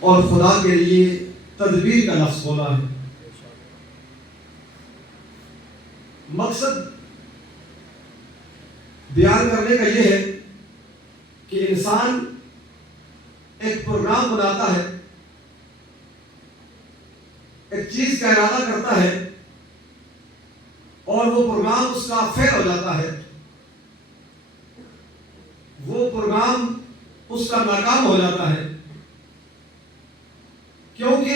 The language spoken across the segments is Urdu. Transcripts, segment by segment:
اور خدا کے لیے تدبیر کا لفظ بولا ہے۔ مقصد بیان کرنے کا یہ ہے کہ انسان ایک پروگرام بناتا ہے، ایک چیز کا ارادہ کرتا ہے اور وہ پروگرام اس کا فیل ہو جاتا ہے، وہ پروگرام اس کا ناکام ہو جاتا ہے، کیونکہ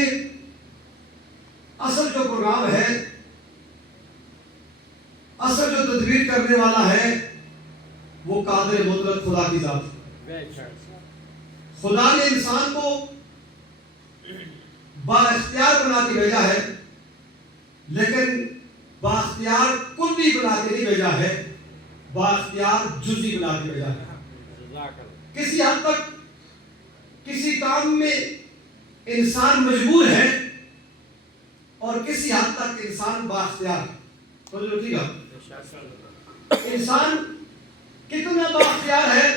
اصل جو پروگرام ہے، اصل جو تدبیر کرنے والا ہے وہ قادر مطلق خدا کی ذات ہے۔ خدا نے انسان کو با اختیار بنا کے بھیجا ہے، لیکن با اختیار کلی بنا کے نہیں بھیجا ہے، با اختیار جزئی بنا کے بھیجا ہے۔ کسی حد تک کسی کام میں انسان مجبور ہے اور کسی حد تک انسان با اختیار ہے۔ تو ٹھیک ہے، انسان کتنا با اختیار ہے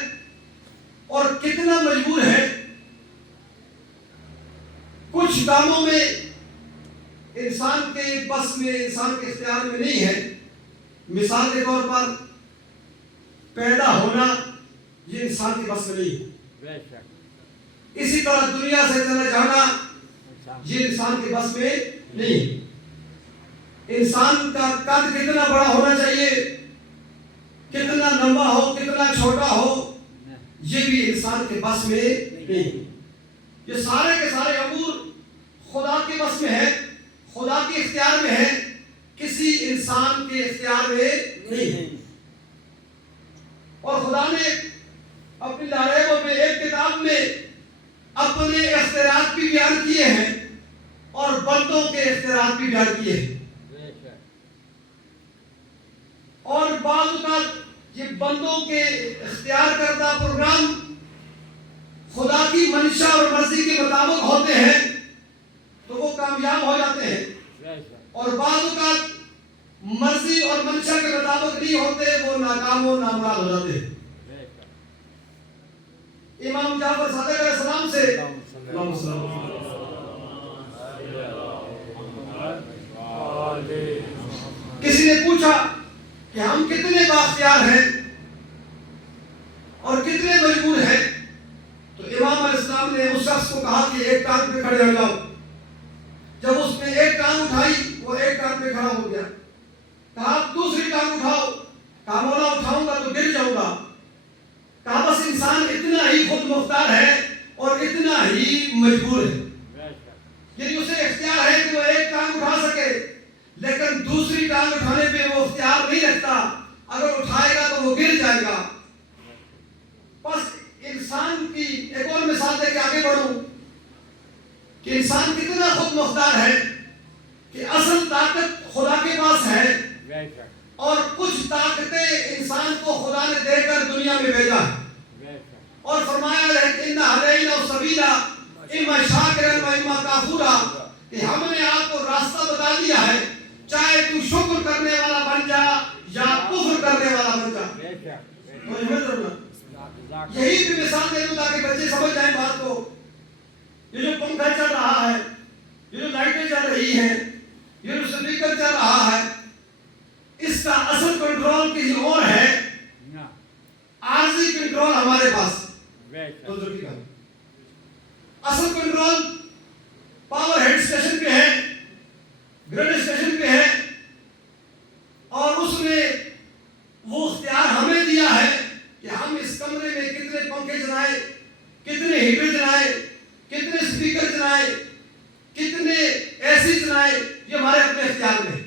اور کتنا مجبور ہے، کچھ کاموں میں انسان کے بس میں، انسان کے اختیار میں نہیں ہے۔ مثال کے طور پر پیدا ہونا یہ انسان کے بس میں نہیں ہے، اسی طرح دنیا سے چلے جانا یہ انسان کے بس میں نہیں ہے۔ انسان کا قد کتنا بڑا ہونا چاہیے، کتنا لمبا ہو، کتنا چھوٹا ہو، یہ بھی انسان کے بس میں نہیں۔ یہ سارے کے سارے امور خدا کے بس میں ہے، خدا کے اختیار میں ہے، کسی انسان کے اختیار میں نہیں۔ اور خدا نے اپنی لاریبوں میں ایک کتاب میں اپنے اختیارات بھی بیان کیے ہیں اور بندوں کے اختیارات بھی بیان کیے ہیں، اور بعض اوقات یہ بندوں کے اختیار کردہ پروگرام خدا کی منشا اور مرضی کے مطابق ہوتے ہیں تو وہ کامیاب ہو جاتے ہیں، اور بعض اوقات مرضی اور منشا کے مطابق نہیں ہوتے، وہ ناکام و نامراد ہو جاتے ہیں۔ امام جعفر صادق علیہ السلام سے کسی نے پوچھا کہ ہم کتنے بااختیار ہیں اور کتنے مجبور ہیں، تو امام علیہ السلام نے اس شخص کو کہا کہ ایک ٹانگ پہ کھڑے ہو جاؤ۔ جب اس نے ایک ٹانگ اٹھائی، وہ ایک ٹانگ پہ کھڑا ہو گیا۔ کہا آپ دوسری ٹانگ اٹھاؤ، کہا مولا اٹھاؤں گا تو گر جاؤں گا۔ کہا بس انسان اتنا ہی خود مختار ہے اور اتنا ہی مجبور ہے، یعنی اسے اختیار ہے کہ وہ ایک ٹانگ اٹھا سکے، لیکن دوسری ٹانگ اٹھانے پہ وہ اختیار نہیں رکھتا، اگر اٹھائے گا تو وہ گر جائے گا۔ بس انسان کی ایک اور مثال دے کے آگے بڑھوں کہ انسان کتنا خود مختار ہے کہ اصل طاقت خدا کے پاس ہے اور کچھ طاقتیں انسان کو خدا نے دے کر دنیا میں بھیجا ہے، اور فرمایا ہے کہ اِنَّ هَدَيْنَا السَّبِيلَ إِمَّا شَاكِرًا وَإِمَّا كَفُورًا، کہ ہم نے آپ کو راستہ بتا دیا ہے، چاہے تو شکر کرنے والا بن جا یا کفر کرنے والا بن جا۔ یہی بھی مثال دے دوں تاکہ بچے سمجھ جائیں بات کو۔ یہ جو پنکھا چل رہا ہے، یہ جو لائٹیں چل رہی ہیں، یہ جو سپیکر چل رہا ہے، اس کا اصل کنٹرول کسی اور ہے، عارضی کنٹرول ہمارے پاس۔ اصل کنٹرول پاور ہیڈ اسٹیشن پہ ہے، گرڈ اسٹیشن پہ ہے، اور اس نے وہ اختیار ہمیں دیا ہے کہ ہم اس کمرے میں کتنے پنکھے چلائیں، کتنے ہیٹر چلائیں، کتنے سپیکر چلائیں، کتنے اے سی چلائیں، یہ ہمارے اپنے اختیار میں ہے۔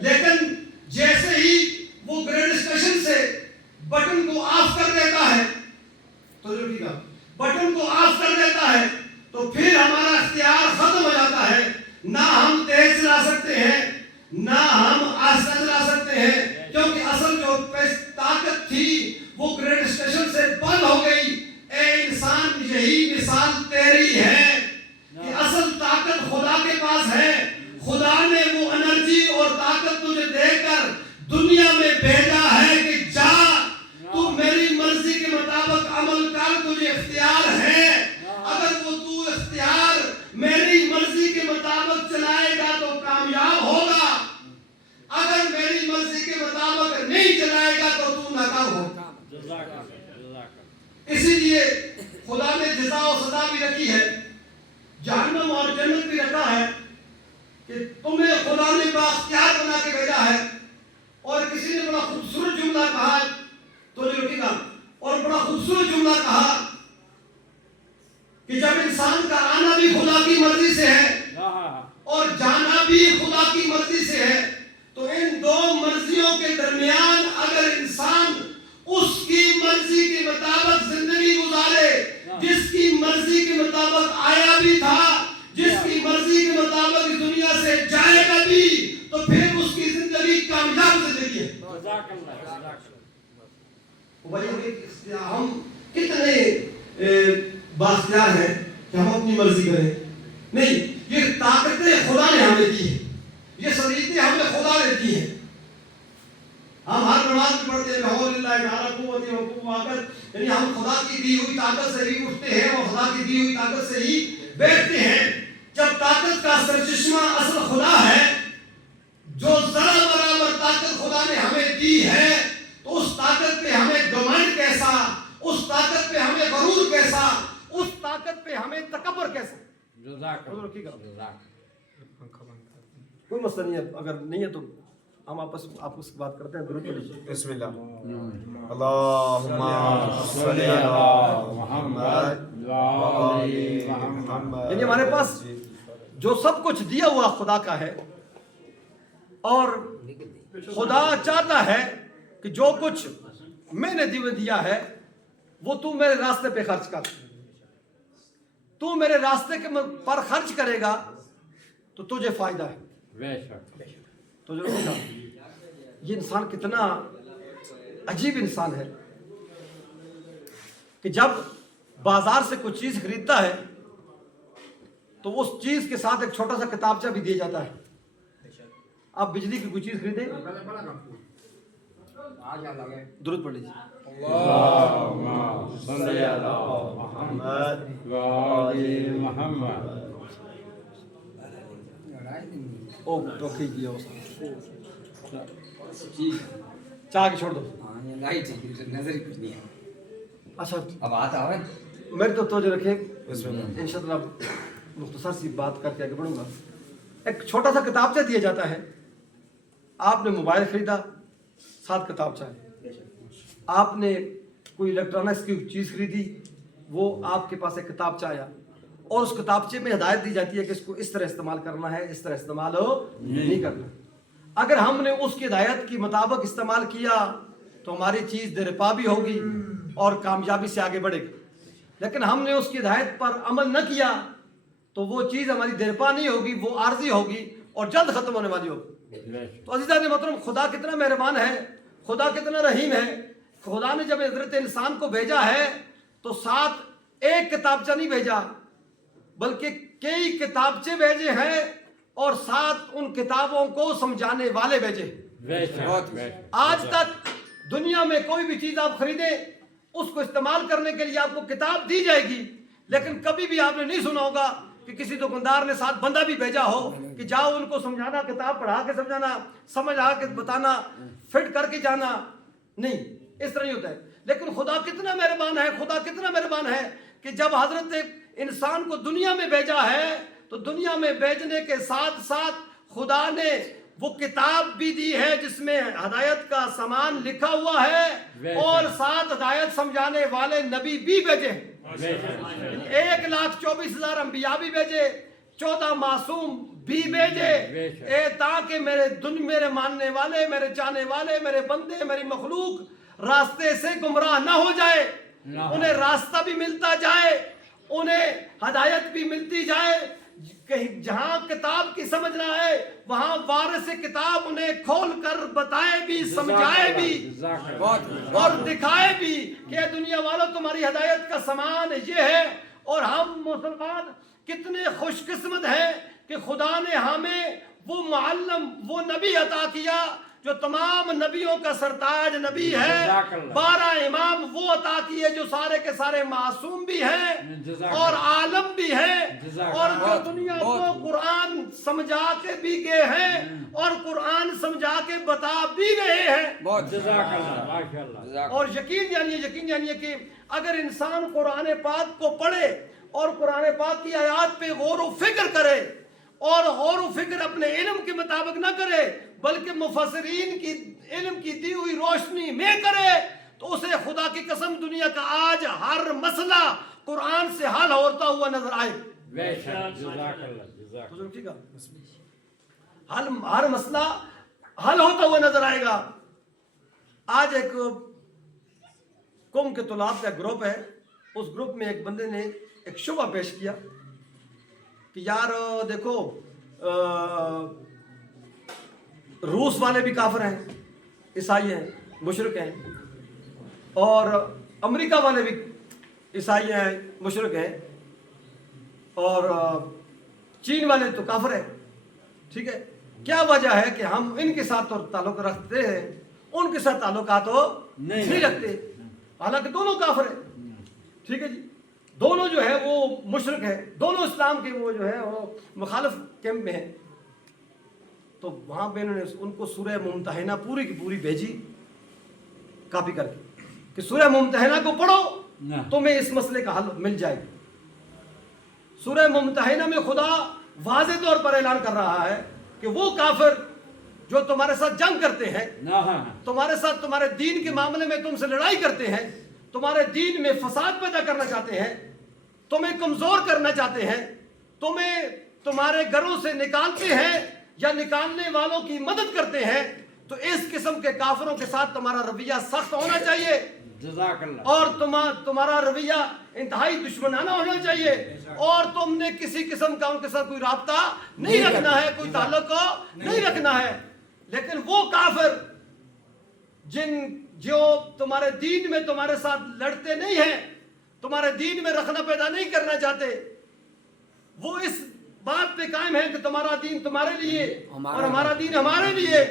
لیکن جیسے ہی وہ گریڈ اسٹیشن سے بٹن کو آف کر دیتا ہے، تو جو ٹھیک ہے بٹن کو آف کر دیتا ہے تو پھر ہمارا اختیار ختم ہو جاتا ہے، نہ ہم تیز چلا سکتے ہیں نہ ہم آہستہ چلا سکتے ہیں، کیونکہ اصل جو طاقت تھی وہ گریڈ اسٹیشن سے بند ہو گئی۔ اے انسان، یہی مثال تیری ہے کہ اصل طاقت خدا کے پاس ہے، خدا نے وہ انرجی اور طاقت تجھے دے کر دنیا میں بھیجا ہے کہ جا تو میری مرضی کے مطابق عمل کر، تجھے اختیار ہے، خدا نے جزا و سزا بھی رکھی ہے، جہنم اور جنت بھی رکھا ہے کہ تمہیں خدا نے بااختیار بنا کے بھیجا ہے۔ اور کسی نے بڑا خوبصورت جملہ کہا ہے، تو جو رکھے گا، اور بڑا خوبصورت جملہ کہا کہ جب انسان کا آنا بھی خدا کی مرضی سے ہے اور جانا بھی خدا کی مرضی سے ہے، تو ان دو مرضیوں کے درمیان اگر انسان اس کی مرضی کے مطابق زندگی گزارے، جس کی مرضی کے مطابق آیا بھی تھا، جس کی مرضی کے مطابق اس دنیا سے جائے گا بھی، تو پھر اس کی زندگی کامیاب زندگی ہے۔ ہم کتنے بااختیار ہیں کہ ہم اپنی مرضی کریں؟ نہیں، یہ طاقتیں خدا نے ہمیں دی ہیں، یہ صلاحیتیں ہمیں خدا نے دی ہیں۔ ہم ہر نماز میں پڑھتے ہیں بحول اللہ تعالیٰ قوت و قوت، یعنی ہم خدا کی دی ہوئی طاقت سے ہی اٹھتے ہیں اور خدا کی دی ہوئی طاقت سے ہی بیٹھتے ہیں۔ جب طاقت کا سرچشمہ اصل خدا ہے، جو ذرا برابر طاقت خدا نے ہمیں دی ہے، تو اس طاقت پہ ہمیں گھمنڈ کیسا، اس طاقت پہ ہمیں غرور کیسا، اس طاقت پہ ہمیں تکبر کیسا؟ کوئی مسئلہ نہیں ہے، اگر نہیں ہے تو ہم آپس کی بات کرتے ہیں۔ درود پڑھیے۔ بسم اللہ، اللہم صلی علی محمد وآل محمد۔ یعنی ہمارے پاس جو سب کچھ دیا ہوا خدا کا ہے، اور خدا چاہتا ہے کہ جو کچھ میں نے دیا ہے وہ تو میرے راستے پہ خرچ کر۔ تو میرے راستے کے پر خرچ کرے گا تو تجھے فائدہ ہے۔ تو جو یہ انسان کتنا عجیب انسان ہے کہ جب بازار سے کچھ چیز خریدتا ہے تو اس چیز کے ساتھ ایک چھوٹا سا کتابچہ بھی دیا جاتا ہے۔ آپ بجلی کی کوئی چیز خریدیں، درود پڑھ لیجیے۔ اللہم صلی علی محمد وآل محمد۔ او ٹوکی کیا چاہ کے چھوڑ دو۔ اچھا اب آتا ہے میرے تو توجہ رکھیں، بسم اللہ۔ انشاءاللہ مختصر سی بات کر کے آگے بڑھوں گا۔ ایک چھوٹا سا کتابچہ دیا جاتا ہے، آپ نے موبائل خریدا، ساتھ کتابچہ ہے۔ آپ نے کوئی الیکٹرانکس کی چیز خریدی، وہ آپ کے پاس ایک کتابچہ آیا، اور اس کتابچے میں ہدایت دی جاتی ہے کہ اس کو اس طرح استعمال کرنا ہے، اس طرح استعمال نہیں کرنا۔ اگر ہم نے اس کی ہدایت کے مطابق استعمال کیا تو ہماری چیز دیرپا بھی ہوگی اور کامیابی سے آگے بڑھے گی، لیکن ہم نے اس کی ہدایت پر عمل نہ کیا تو وہ چیز ہماری دیرپا نہیں ہوگی، وہ عارضی ہوگی اور جلد ختم ہونے والی ہوگی۔ تو عزیزان محترم، خدا کتنا مہربان ہے، خدا کتنا رحیم ہے۔ خدا نے جب حضرت انسان کو بھیجا ہے تو ساتھ ایک کتابچہ نہیں بھیجا، بلکہ کئی کتابچے بھیجے ہیں، اور ساتھ ان کتابوں کو سمجھانے والے بھیجے۔ آج تک دنیا میں کوئی بھی چیز آپ خریدیں، اس کو استعمال کرنے کے لیے آپ کو کتاب دی جائے گی، لیکن کبھی بھی آپ نے نہیں سنا ہوگا کہ کسی دکاندار نے ساتھ بندہ بھی بھیجا ہو کہ جاؤ ان کو سمجھانا، کتاب پڑھا کے سمجھانا، سمجھا کے بتانا، فٹ کر کے جانا۔ نہیں، اس طرح نہیں ہوتا ہے۔ لیکن خدا کتنا مہربان ہے، خدا کتنا مہربان ہے کہ جب حضرت انسان کو دنیا میں بھیجا ہے تو دنیا میں بھیجنے کے ساتھ ساتھ خدا نے وہ کتاب بھی دی ہے جس میں ہدایت کا سامان لکھا ہوا ہے، اور ساتھ ہدایت سمجھانے والے نبی بھی بھیجے۔ 1,24,000 انبیاء بھی بھیجے، 14 معصوم بھی بھیجے، تاکہ میرے ماننے والے، میرے چاہنے والے، میرے بندے، میری مخلوق راستے سے گمراہ نہ ہو جائے، انہیں راستہ بھی ملتا جائے، انہیں ہدایت بھی ملتی جائے۔ کہیں جہاں کتاب کی سمجھنا ہے وہاں وارث کتاب انہیں کھول کر بتائے بھی، سمجھائے بھی اور دکھائے بھی کہ اے دنیا والوں، تمہاری ہدایت کا سامان یہ ہے۔ اور ہم مسلمان کتنے خوش قسمت ہیں کہ خدا نے ہمیں وہ معلم، وہ نبی عطا کیا جو تمام نبیوں کا سرتاج نبی ہے۔ 12 امام وہ عطا کیے جو سارے کے سارے معصوم بھی ہیں اور عالم بھی ہیں، اور جو دنیا کو قرآن سمجھا کے بھی گئے ہیں اور قرآن سمجھا کے بتا بھی رہے ہیں. اور یقین جانیے کہ اگر انسان قرآن پاک کو پڑھے اور قرآن پاک کی آیات پہ غور و فکر کرے اور غور و فکر اپنے علم کے مطابق نہ کرے بلکہ مفسرین کی علم کی دی ہوئی روشنی میں کرے تو اسے خدا کی قسم دنیا کا آج ہر مسئلہ قرآن سے حل ہوتا ہوا نظر آئے. ہر مسئلہ حل ہوتا ہوا نظر آئے گا. آج ایک قوم کے طلاب کا گروپ ہے, اس گروپ میں ایک بندے نے ایک شبہ پیش کیا کہ یار دیکھو روس والے بھی کافر ہیں, عیسائی ہیں, مشرک ہیں, اور امریکہ والے بھی عیسائی ہیں, مشرک ہیں, اور چین والے تو کافر ہیں. ٹھیک ہے, کیا وجہ ہے کہ ہم ان کے ساتھ تو تعلق رکھتے ہیں, ان کے ساتھ تعلقات تو نہیں رکھتے, حالانکہ دونوں کافر ہیں. ٹھیک ہے جی, دونوں جو ہے وہ مشرک ہیں, دونوں اسلام کے وہ جو ہے وہ مخالف کیمپ میں ہیں. تو وہاں پہ انہوں نے ان کو سورہ ممتحنہ پوری کی پوری بھیجی کاپی کر کے کہ سورہ ممتحنہ کو پڑھو تمہیں اس مسئلے کا حل مل جائے گا. سورہ ممتحنہ میں خدا واضح طور پر اعلان کر رہا ہے کہ وہ کافر جو تمہارے ساتھ جنگ کرتے ہیں, تمہارے ساتھ تمہارے دین کے معاملے میں تم سے لڑائی کرتے ہیں, تمہارے دین میں فساد پیدا کرنا چاہتے ہیں, تمہیں کمزور کرنا چاہتے ہیں, تمہیں تمہارے گھروں سے نکالتے ہیں یا نکالنے والوں کی مدد کرتے ہیں, تو اس قسم کے کافروں کے ساتھ تمہارا رویہ سخت ہونا چاہیے اور تمہارا رویہ انتہائی دشمنانہ ہونا چاہیے, اور تم نے کسی قسم کا ان کے ساتھ کوئی رابطہ نہیں رکھنا ہے, کوئی تعلق نہیں رکھنا ہے. لیکن وہ کافر جو تمہارے دین میں تمہارے ساتھ لڑتے نہیں ہیں, تمہارے دین میں رکھنا پیدا نہیں کرنا چاہتے, وہ اس بات پہ قائم ہے کہ تمہارا دین تمہارے لیے اور ہمارا دین ہمارے لیے,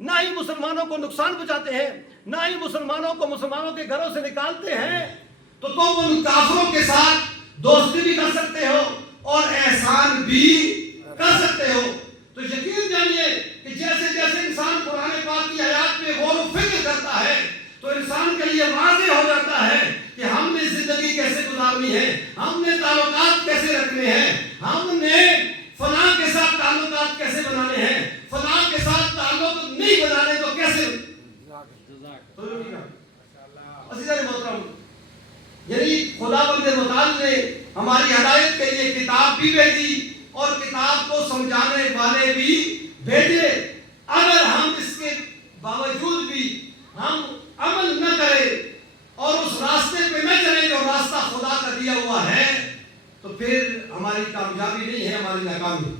نہ ہی مسلمانوں کو نقصان پہنچاتے ہیں, نہ ہی مسلمانوں کو مسلمانوں کے گھروں سے نکالتے ہیں, تو تم ان کافروں کے ساتھ دوستی بھی کر سکتے ہو اور احسان بھی کر سکتے ہو. تو یقین جانیے کہ جیسے جیسے انسان قرآن پاک کی آیات میں غور و فکر کرتا ہے تو انسان کے لیے واضح ہو جاتا ہے کہ ہم نے زندگی کیسے گزارنی ہے, ہم نے تعلقات کیسے رکھنے ہیں, ہم نے فلاں کے ساتھ تعلقات کیسے بنانے ہیں, فلاں کے ساتھ تعلق نہیں بنانے تو کیسے. عزیزان محترم, یعنی خداوند متعال نے ہماری ہدایت کے لیے کتاب بھی بھیجی اور کتاب کو سمجھانے والے بھی بھیجے. اگر ہم اس کے باوجود بھی ہم عمل نہ کریں اور اس راستے پہ نہ چلیں جو راستہ خدا کا دیا ہوا ہے, تو پھر ہماری کامیابی نہیں ہے, ہماری ناکامی.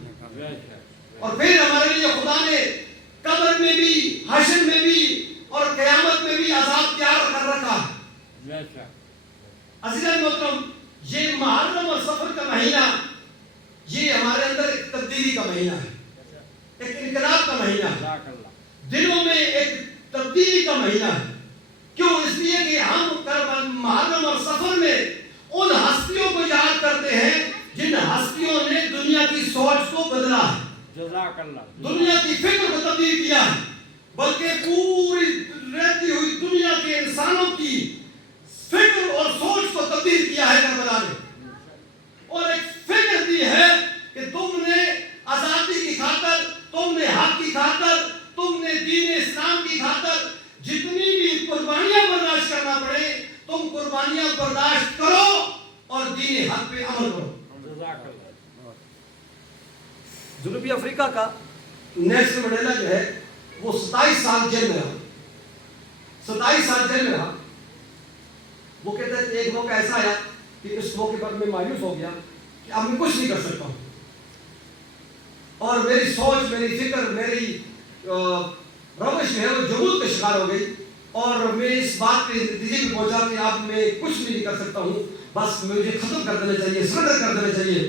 اور پھر ہمارے لیے خدا نے قبر میں بھی, حشر میں بھی اور قیامت میں بھی عذاب تیار کر رکھا ہے. عزیزان محترم, یہ محرم اور سفر کا مہینہ یہ ہمارے اندر ایک تبدیلی کا مہینہ ہے, ایک انقلاب کا مہینہ ہے, دلوں میں ایک تبدیلی کا مہینہ ہے. کیوں؟ اس لیے کہ ہم محرم اور سفر میں ان ہستیوں کو یاد کرتے ہیں جن ہستیوں نے دنیا کی سوچ کو بدلا ہے, دنیا کی فکر کو تبدیل کیا ہے, بلکہ پوری رہتی ہوئی دنیا کے انسانوں کی فکر اور سوچ کو تبدیل کیا ہے کربلا نے, اور ایک فکر دی ہے کہ تم نے آزادی کی خاطر, تم نے حق کی خاطر, تم نے دین اسلام کی خاطر جتنی بھی قربانیاں برداشت کرنا پڑے تم قربانیاں برداشت کرو اور دین حق پہ عمل کرو. جنوبی افریقہ کا نیلسن منڈیلا جو ہے وہ 27 سال جیل میں رہا, 27 سال جیل میں رہا. وہ کہتا ہے کہ ایک موقع ایسا آیا کہ اس موقع پر میں مایوس ہو گیا کہ اب میں کچھ نہیں کر سکتا ہوں, اور میری سوچ, میری فکر, میری روش جو ہے وہ جمود کا شکار ہو گئی, اور میں اس بات پہ نتیجے پہ پہنچا کہ اب میں کچھ بھی نہیں کر سکتا ہوں, بس مجھے ختم کر دینا چاہیے, سرنڈر کر دینا چاہیے.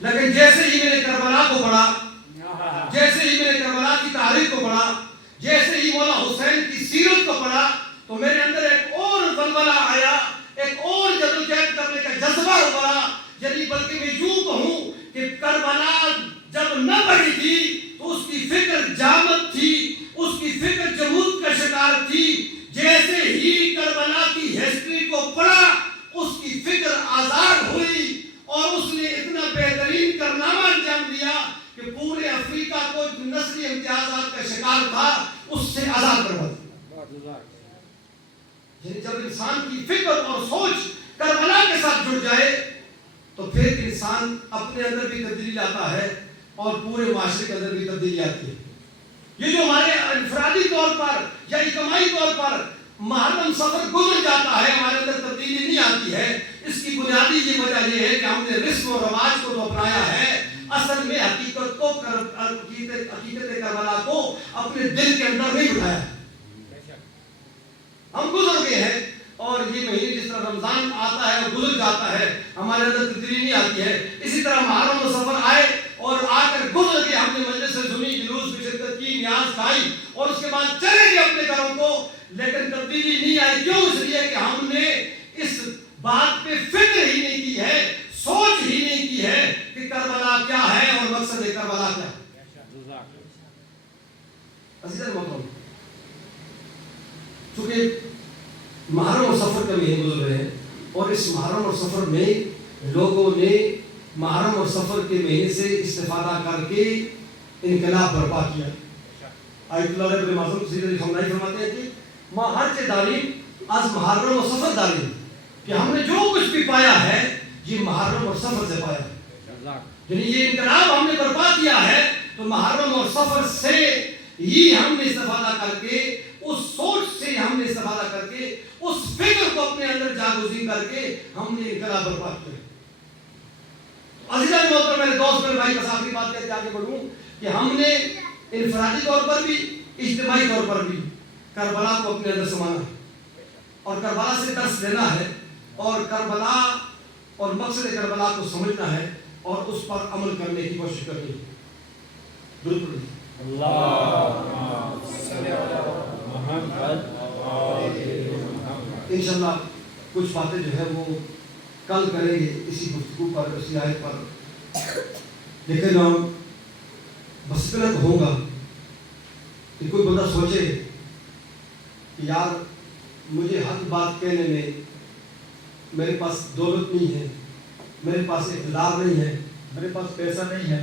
لیکن جیسے ہی میں نے کربلا کو پڑھا, جیسے ہی میں نے کربلا کی تاریخ کو پڑھا, جیسے ہی مولا حسین کی سیرت کو پڑھا, تو میرے اندر ایک اور بلبلہ آیا, ایک اور جدوجہد کرنے کا جذبہ ابھرا. یعنی بلکہ میں یوں کہوں کہ اور اس نے اتنا بہترین کارنامہ انجام دیا کہ پورے افریقہ کو جو نسلی امتیازات کا شکار تھا اس سے آزاد کروا دیا. یعنی جب انسان کی فکر اور سوچ کربلا کے ساتھ جڑ جائے تو پھر انسان اپنے اندر بھی تبدیلی لاتا ہے اور پورے معاشرے کے اندر بھی تبدیلی آتی ہے. یہ جو ہمارے انفرادی طور پر یا اجتماعی طور پر محرم سفر گزر جاتا ہے، ہمارے اندر تبدیلی نہیں آتی ہے، اس کی بنیادی یہ وجہ یہ ہے کہ ہم نے رسم و رواج کو تو اپنایا ہے، اصل میں حقیقت کربلا کو اپنے دل کے اندر نہیں بٹھایا. ہم گزر گئے ہیں اور یہ مہینے جس طرح رمضان آتا ہے اور گزر جاتا ہے ہمارے اندر تبدیلی نہیں آتی ہے، اسی طرح محرم و سفر آئے اور آ کر گزر گئے، ہم نے مجلس سے سنی، جلوس میں شرکت کی، نیاز کھائی اور اس کے بعد چلے گئے اپنے گھروں کو، لیکن تبدیلی نہیں آئی. کیوں؟ اس لیے کہ ہم نے اس بات پہ فکر ہی نہیں کی ہے، سوچ ہی نہیں کی ہے کہ کربلا کیا ہے اور مقصد کربلا کیا ہے. عزیزان محترم، چونکہ محرم اور سفر کا مہینے گزر رہے ہیں اور اس محرم اور سفر میں لوگوں نے محرم اور سفر کے مہینے سے استفادہ کر کے انقلاب برپا کیا. آیت اللہ رب المعظم سیدھے خمنائی فرماتے ہیں کہ ما حج داریم از محرم و سفر داریم، کہ ہم نے جو کچھ بھی پایا ہے یہ محرم اور سفر سے پایا ہے. یعنی یہ انقلاب ہم نے برپا کیا ہے تو محرم اور سفر سے ہی ہم نے استفادہ کر کے، اس سوچ سے ہم نے استفادہ کر کے، اس فکر کو اپنے اندر جاگزین کر کے ہم نے انقلاب برپا کیا. عزیزان محترم، میرے دوست میرے بھائی، بس آخری بات کہتے آگے بڑھوں کہ ہم نے انفرادی طور پر بھی اجتماعی طور پر بھی کربلا کو اپنے اندر سمانا ہے اور کربلا سے درس لینا ہے اور کربلا اور مقصد کربلا کو سمجھنا ہے اور اس پر عمل کرنے کی کوشش کرنی ہے. بالکل انشاءاللہ کچھ باتیں جو ہے وہ کل کریں گے اسی گفتگو پر، اسی آیت پر. لیکن بس اتنا تو ہوگا کہ کوئی بندہ سوچے کہ یار مجھے حق بات کہنے میں میرے پاس دولت نہیں ہے، میرے پاس اقتدار نہیں ہے، میرے پاس پیسہ نہیں ہے،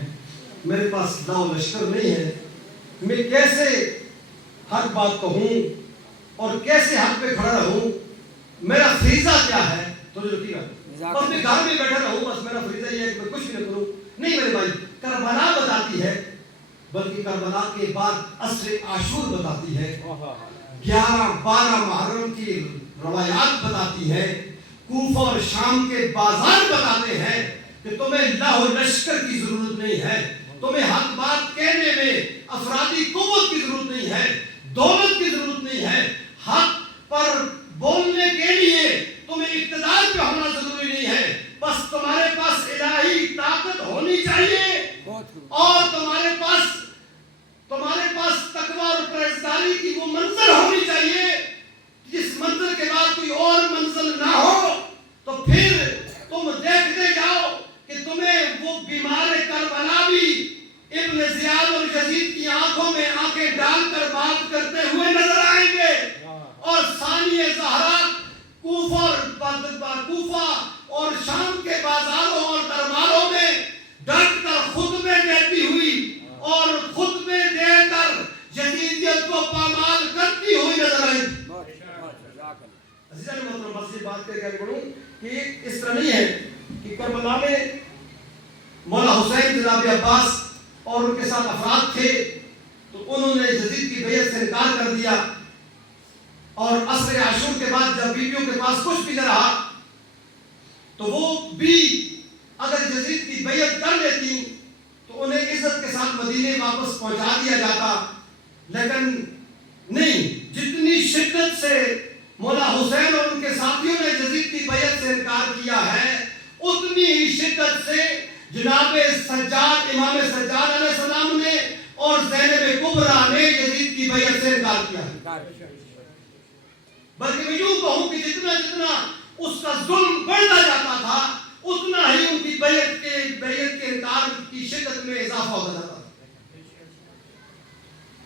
میرے پاس لا و لشکر نہیں ہے، میں کیسے حق بات کہوں اور کیسے حق پہ کھڑا رہوں، میرا فریضہ کیا ہے. تو جو ٹھیک ہے بس میں گھر میں بیٹھا رہوں، بس میرا فریضہ یہ ہے کہ میں کچھ بھی نہ کروں. نہیں میرے بھائی، کربلا بتاتی ہے، بلکہ کربلا کے بعد عصر عاشور بتاتی ہے، 11-12 محرم کی روایات بتاتی ہے، کوفہ اور شام کے بازار بتاتے ہیں کہ تمہیں لاہ و لشکر کی ضرورت نہیں ہے، تمہیں حق بات کہنے میں افرادی قوت کی ضرورت نہیں ہے، دولت کی ضرورت نہیں ہے، حق پر بولنے کے لیے تمہیں اقتدار پہ ہونا ضروری نہیں ہے، بس تمہارے پاس الہی طاقت ہونی چاہیے اور تمہارے پاس تقویٰ اور پرہیزگاری کی وہ منزل ہونی چاہیے جس منزل کے بعد کوئی اور منزل نہ ہو. تو پھر تم دیکھتے جاؤ کہ تمہیں وہ بیمار کربلا بھی ابن زیاد اور یزید کی آنکھوں میں آنکھیں ڈال کر بات کرتے ہوئے نظر آئیں گے اور ثانی زہرا کوفہ اور شام کے بازاروں اور درباروں میں ڈٹ کر خطبے دیتی ہوئی اور خطبے دے کر یزیدیت کو پامال کرتی ہوئی نظر آئی. عزیزان محترم، بس یہ بات کر کے بڑھوں کہ اس طرح نہیں ہے کہ کربلا میں مولا حسین جناب عباس اور ان کے ساتھ افراد تھے تو انہوں نے یزید کی بیعت سے انکار کر دیا اور عصر عاشور کے بعد جب بیویوں کے پاس کچھ بھی نہ رہا تو وہ بھی اگر یزید کی بیعت کر لیتی تو انہیں عزت کے ساتھ مدینے واپس پہنچا دیا جاتا. لیکن نہیں، جتنی شدت سے مولا حسین اور ان کے ساتھیوں نے یزید کی بیعت سے انکار کیا ہے اتنی ہی شدت سے جناب سجاد، امام سجاد علیہ السلام نے اور زینب کبریٰ نے یزید کی بیعت سے انکار کیا ہے. بلکہ میں یوں کہوں کہ جتنا اس کا ظلم بڑھتا جاتا تھا اتنا ہی ان کی بیعت کے انکار کی شدت میں اضافہ ہوتا جاتا تھا.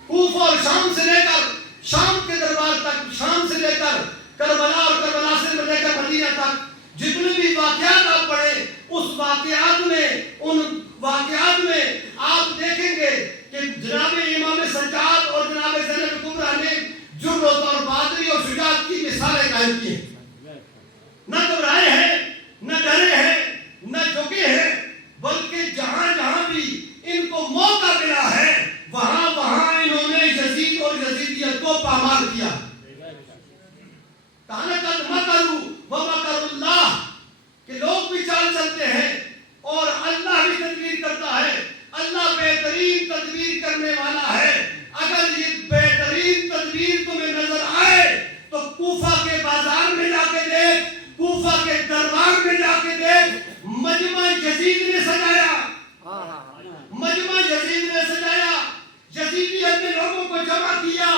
کوفہ اور شام سے لے کر شام کے دربار تک، شام سے لے کر کربلا اور کربلا سے لے کر مدینہ تک جتنے بھی واقعات آپ پڑھیں اس ان واقعات میں آپ دیکھیں گے کہ جناب امام سجاد اور جناب زینب کبریٰ نے جرأت اور بہادری اور شجاعت کی مثالیں قائم کی ہیں. نہ گھبرائے ہیں، نہ ڈرے ہیں، نہ جھکے ہیں، بلکہ جہاں جہاں بھی ان کو موقع ملا ہے وہاں وہاں انہوں نے یزید اور یزیدیت کو پامال کیا. تَعَلَقَتْ مَكَرُوا وَمَكَرُ اللَّهِ کہ لوگ بھی چال چلتے ہیں اور اللہ بھی تدبیر کرتا ہے. اللہ بہترین تدبیر کرنے والا ہے. اگر یہ بہترین تدبیر تمہیں نظر آئے تو کوفہ کے بازار میں جا کے دیکھ، کوفہ کے دربار میں جا کے دیکھ، مجمع یزید نے سجایا، مجمع یزید نے سجایا. یزیدیت نے لوگوں کو جمع کیا،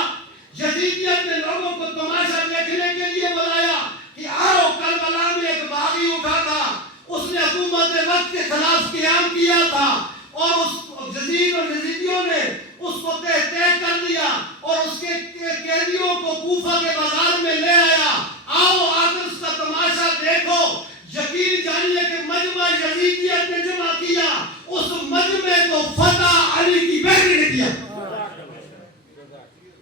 یزیدیت نے لوگوں کو تماشا دیکھنے کے لیے بلایا کہ آؤ. کربلا میں ایک باغی اٹھا تھا، اس نے حکومت وقت کے خلاف قیام کیا تھا اور اس یزید اور یزیدیوں نے اس کو تہ تہ کر دیا اور اس کے قیدیوں کو کوفہ کے بازار میں لے آیا. آؤ آ کر اس کا تماشا دیکھو. یقین جانیے کہ مجمع یزیدیت نے جمع کیا، اس مجمع کو فتح علی کی بیٹی نے کیا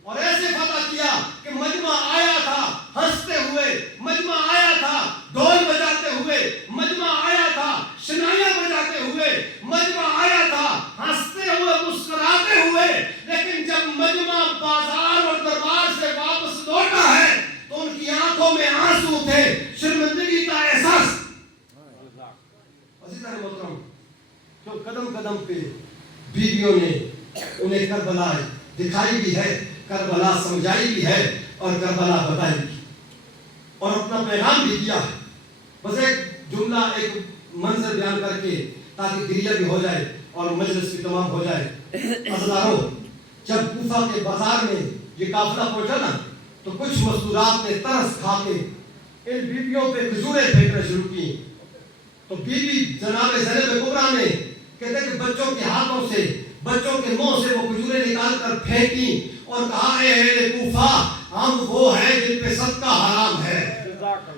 اور ایسے فتح کیا کہ مجمع آیا تھا ہنستے ہوئے، مجمع آیا تھا ڈھول بجاتے ہوئے، مجمع آیا تھا شنایاں بجاتے ہوئے، مجمع آیا تھا ہنستے ہوئے مسکراتے ہوئے. لیکن جب مجمع بازار اور دربار سے واپس لوٹا ہے تو ان کی آنکھوں میں آنسو تھے، شرمندگی کا احساس. عزیزان محترم، تو قدم قدم پہ بیویوں نے انہیں کربلا دکھائی بھی ہے، کربلا سمجھائی بھی ہے اور کربلا بتائی بھی اور اپنا پیغام بھی دیا ہے. بس ایک جملہ، ایک منظر بیان کر کے تاکہ گریہ بھی ہو جائے اور مجلس بھی تمام ہو جائے. عزیزانو، جب کوفہ کے بازار میں یہ قافلہ پہنچا نا تو کچھ مزدورات نے ترس کھا کے ان بیویوں پہ کھجوریں پھینکنا شروع کی. تو بی بی جناب زینب کبریٰ نے کہتے کہ بچوں کے ہاتھوں سے، بچوں کے منہ سے وہ کھجوریں نکال کر پھینکی اور کہا اے اہل کوفہ، ہم وہ ہیں جن پہ صدقہ حرام ہے،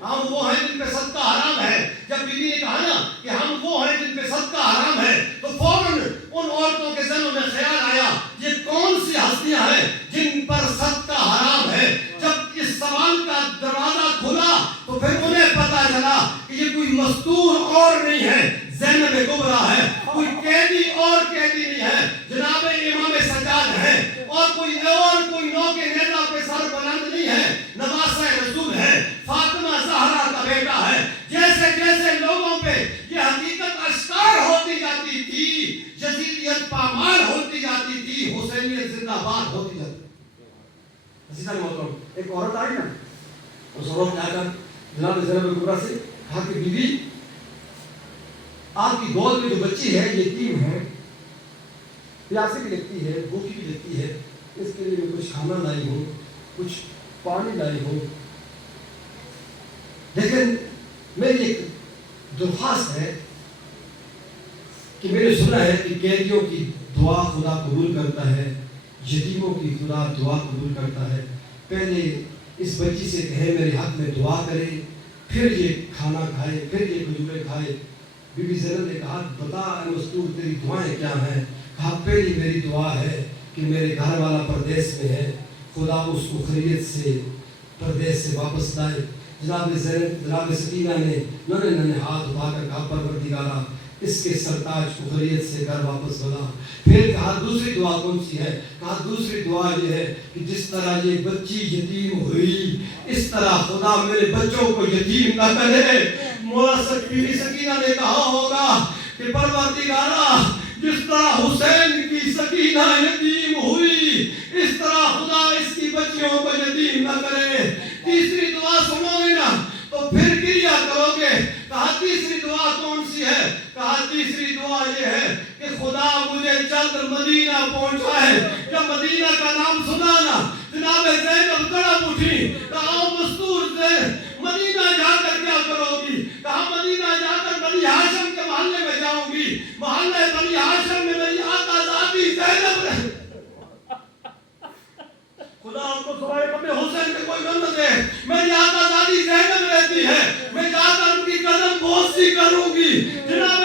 ہم وہ ہیں جن پہ صدقہ حرام ہے. جب بی بی نے کہا نا کہ ہم وہ ہیں جن پہ صدقہ حرام ہے تو فوراً ان عورتوں کے ذہنوں میں خیال آیا یہ کون سی ہستیاں ہیں جن پر صدقہ حرام ہے. جب اس سوال کا دروازہ کھلا تو پھر انہیں پتا چلا کہ یہ کوئی مستور اور نہیں ہے، زینب کبریٰ ہے. کوئی قیدی اور قیدی نہیں ہے، جناب امام سجاد ہے. اور کوئی نو کے نیزہ پہ سر بلند نہیں ہے، نواسہ رسول ہے، فاطمہ زہرا کا بیٹا ہے. جیسے جیسے لوگوں پہ یہ حقیقت اشکار ہوتی جاتی تھی، یزیدیت پامال ہوتی جاتی تھی، حسینیت زندہ باد ہوتی جاتی تھی. عزیزان محترم، ایک عورت آئی نا، اس عورت نے آ کر جناب زینب کبریٰ سے کہا کہ بی بی، آپ کی گود میں جو بچی ہے یتیم ہے، پیاسی بھی لگتی ہے، بھوکی بھی لگتی ہے، اس کے لیے میں کچھ کھانا لائی ہوں، کچھ پانی لائی ہوں. لیکن میری ایک درخواست ہے کہ میں نے سنا ہے کہ قیدیوں کی دعا خدا قبول کرتا ہے، یتیموں کی خدا دعا قبول کرتا ہے. پہلے اس بچی سے کہے میرے حق میں دعا کرے، پھر یہ کھانا کھائے، پھر یہ کھجوریں کھائے. بی بی زینب نے کہا بتا اے مستور تیری دعائیں کیا ہیں؟ کہا پہلی میری دعا ہے کہ میرے گھر والا پردیس میں ہے، خدا اس کو خیریت سے پردیس سے واپس لائے. جناب سکینہ نے ننھے ہاتھ اٹھا کر کہا پروردگارا اس کے سرتاج کو خیریت سے گھر واپس بلا. پھر کہا دوسری دعا کون سی ہے؟ کہا دوسری دعا یہ ہے کہ جس طرح یہ بچی یتیم ہوئی اس طرح خدا میرے بچوں کو یتیم نہ کرے. مولا بی بی سکینہ نے کہا ہوگا کہ پروردگارا جس طرح حسین کی سکینہ یتیم ہوئی اس طرح خدا اس کی بچیوں کو یتیم نہ کرے. تیسری دعا سنو گے نا تو پھر گریہ کرو گے. کہا تیسری دعا کون سی ہے؟ کہا تیسری دعا یہ ہے کہ خدا مجھے جلد مدینہ پہنچائے. جب مدینہ کا نام سنا نا جناب زینب تڑپ اٹھی. کہا مستور سے مدینہ جا کر کیا کرو گی؟ کہا مدینہ جا کر بنی ہاشم کے محلے میں جاؤں گی. محلے بنی ہاشم میں میری آقا ذاتی زینب رہے. خدا آپ کو سوائے کبھی حسین کے کوئی غم نہ دے. میری آقا ذاتی زینب رہتی ہے، میں جا کر ان کی قدم بوسی کروں گی. جناب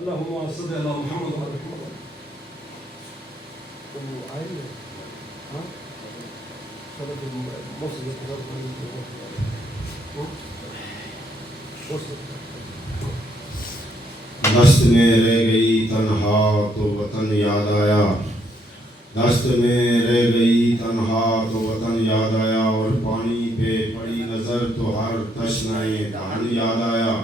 اللهم صل على محمد وعلى آل محمد. دست میں رہ گئی تنہا تو وطن یاد آیا، دست میں رہ گئی تنہا تو وطن یاد آیا، اور پانی پہ پڑی نظر تو ہر تشنائے دہن یاد آیا.